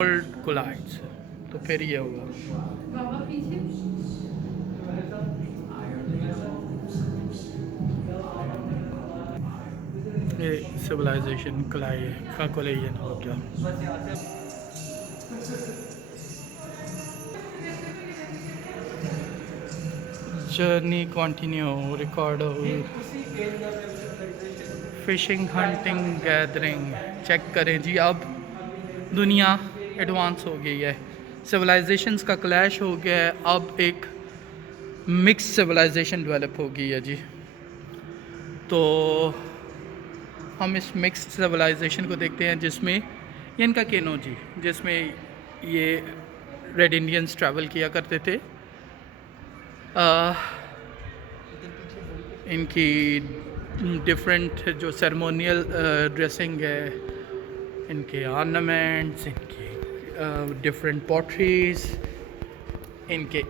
World collides, तो फिर ये होगा। बाबा पीछे। ये सिविलाइजेशन का कोलाइजन हो गया। Journey continue record fishing hunting gathering check करें जी। अब दुनिया एडवांस हो गई है, सिविलाइजेशंस का क्लैश हो गया है, अब एक मिक्स सिविलाइजेशन डेवलप हो गई है जी। तो हम इस मिक्स सिविलाइजेशन को देखते हैं जिसमें ये इनका केनो जी, जिसमें ये रेड इंडियंस ट्रैवल किया करते थे। इनकी डिफरेंट जो सेरेमोनियल ड्रेसिंग है, इनके ऑर्नामेंट्स, इनके डिफरेंट पॉटरीज, इनके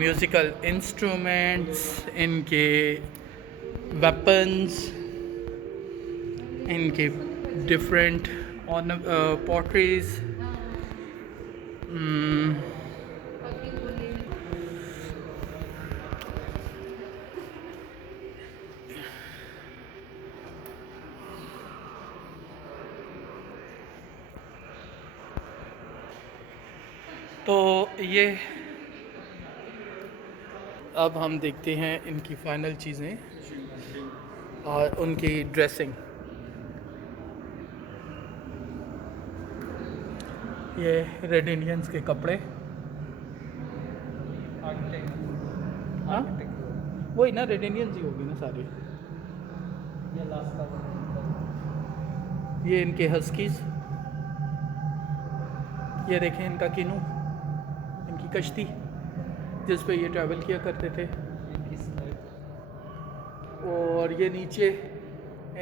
म्यूज़िकल इंस्ट्रूमेंट्स, इनके वेपन्स, इनके डिफरेंट पॉटरीज। तो ये अब हम देखते हैं इनकी फाइनल चीज़ें और उनकी ड्रेसिंग। ये रेड इंडियंस के कपड़े, हाँ वही ना, रेड इंडियंस ही होगी ना सारी। ये इनके हस्कीज, ये देखें इनका किनू, इनकी कश्ती जिस पे ये ट्रैवल किया करते थे। और ये नीचे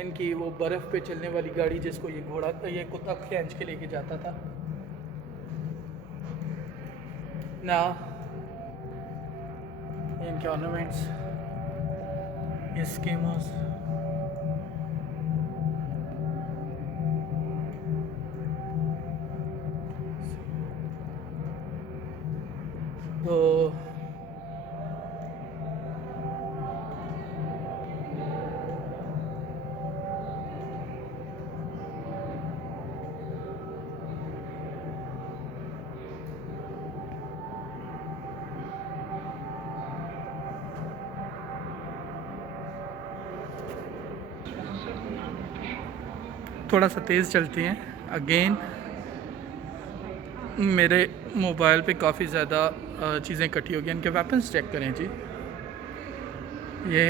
इनकी वो बर्फ़ पे चलने वाली गाड़ी जिसको ये कुत्ता खींच के लेके जाता था ना। इनके ऑर्नामेंट्स, ये स्कीमर्स, तो थोड़ा सा तेज़ चलती हैं। अगेन मेरे मोबाइल पे काफ़ी ज़्यादा चीज़ें इकट्ठी हो गई। इनके वेपन्स चेक करें जी। ये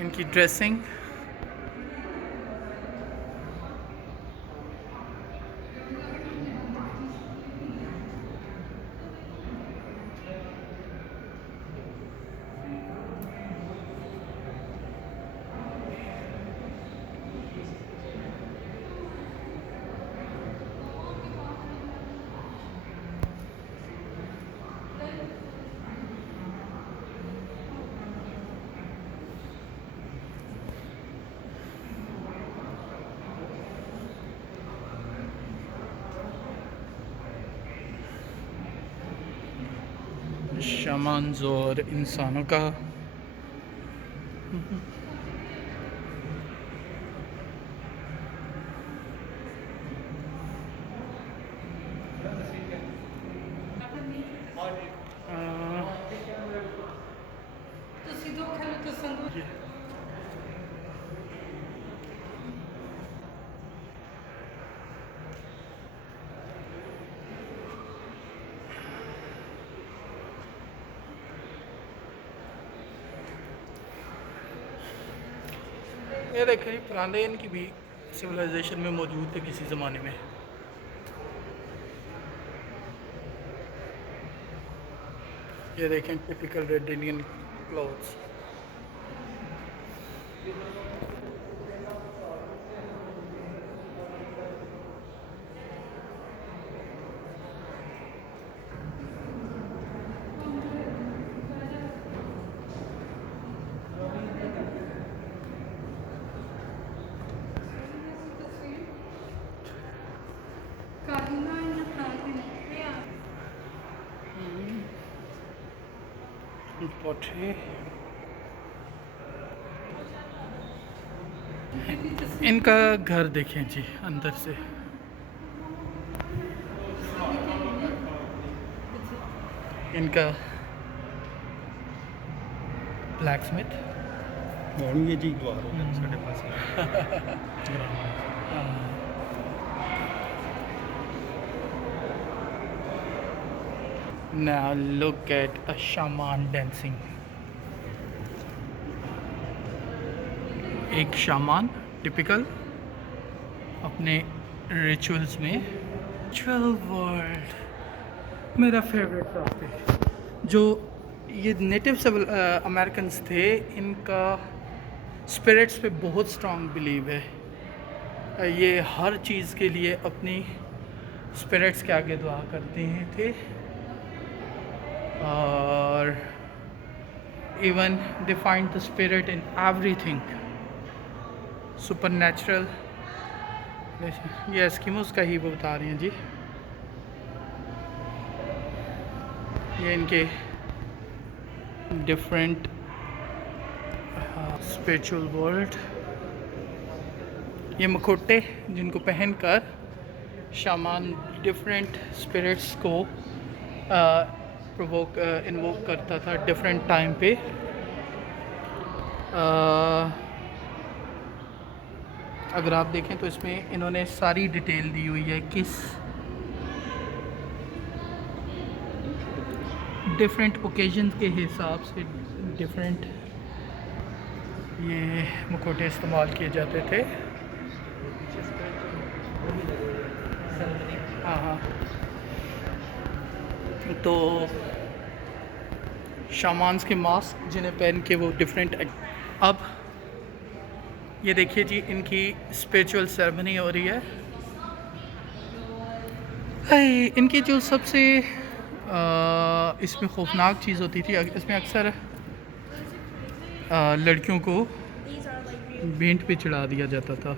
इनकी ड्रेसिंग, शमान्स और इंसानों का। ये ये देखें जी, पुराने इनकी भी सिविलाइजेशन में मौजूद थे किसी ज़माने में। ये देखें typical red Indian clothes. Portray. इनका घर देखें जी अंदर से, इनका ब्लैक स्मिथ ये जी द्वार हो गया साढ़े पास। Now look at a shaman dancing. एक shaman टिपिकल अपने रिचुअल्स में। रिचुअल वर्ल्ड मेरा फेवरेट टॉपिक। जो ये नेटिव अमेरिकन्स थे, इनका स्पिरिट्स पे बहुत स्ट्रॉन्ग बिलीव है। ये हर चीज़ के लिए अपनी स्पिरिट्स के आगे दुआ करते हैं थे, और even they find the spirit in everything super natural. ये एस्किमोस का ही वो बता रही हैं जी। ये इनके डिफरेंट स्पिरिचुअल वर्ल्ड। ये मखोटे जिनको पहनकर शामान डिफरेंट स्पिरिट्स को इन्वोक करता था डिफरेंट टाइम पे। अगर आप देखें तो इसमें इन्होंने सारी डिटेल दी हुई है किस डिफरेंट ओकेजन के हिसाब से डिफरेंट ये मुखौटे इस्तेमाल किए जाते थे। हाँ, तो शामान्स के मास्क जिन्हें पहन के वो डिफरेंट। अब ये देखिए जी, इनकी स्पिरिचुअल सेरेमनी हो रही है। इनकी जो सबसे इसमें खौफनाक चीज़ होती थी, इसमें अक्सर लड़कियों को भेंट पे चढ़ा दिया जाता था।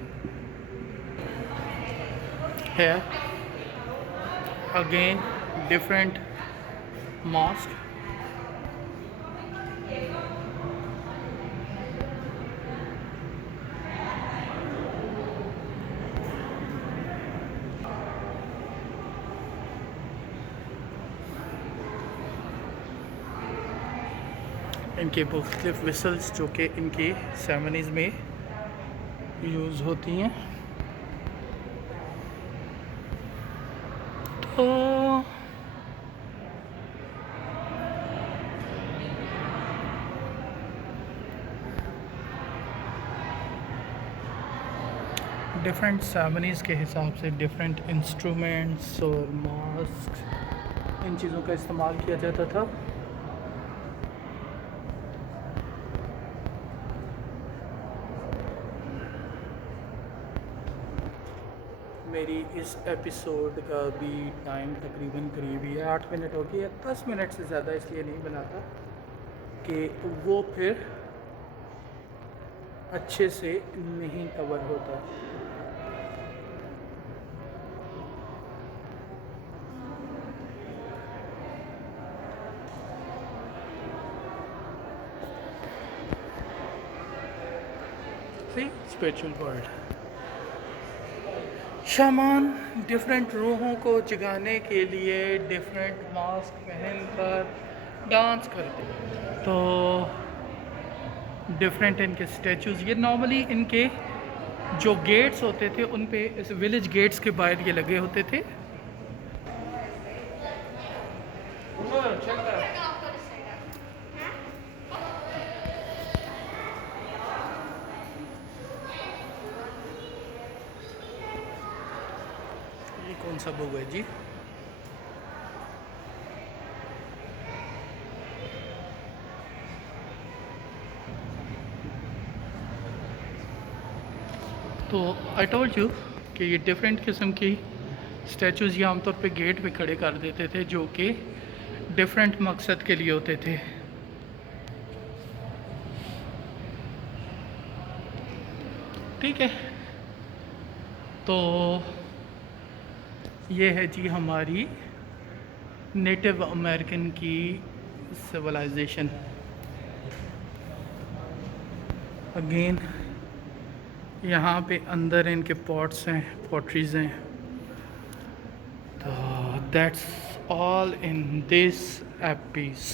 है अगेन डिफरेंट मॉस्क। इनके मुख्तलिफ विसल्स जो कि इनकी सेरेमनीज़ में यूज़ होती हैं। तो डिफरेंट सेरेमनीज़ के हिसाब से डिफरेंट इंस्ट्रूमेंट्स और मास्क, इन चीज़ों का इस्तेमाल किया जाता था। मेरी इस एपिसोड का भी टाइम तकरीबन करीब ही है, 8 मिनट हो गई है। 10 मिनट से ज़्यादा इसलिए नहीं बनाता कि वो फिर अच्छे से नहीं कवर होता। स्पिरिचुअल वर्ल्ड, शामान डिफरेंट रूहों को जगाने के लिए डिफरेंट मास्क पहनकर डांस करते हैं। तो डिफरेंट इनके स्टैचूज़, ये नॉर्मली इनके जो गेट्स होते थे उन पे, इस विलेज गेट्स के बाहर ये लगे होते थे। ये कौन सा बुक है जी? तो आई टोल्ड यू कि ये डिफरेंट किस्म की स्टैचूज़ ये आमतौर पे गेट पे खड़े कर देते थे, जो कि डिफरेंट मकसद के लिए होते थे। ठीक है, तो ये है जी हमारी नेटिव अमेरिकन की सिविलाइजेशन। अगेन यहाँ पे अंदर इनके पॉट्स हैं, पॉटरीज हैं। तो that's all in this episode.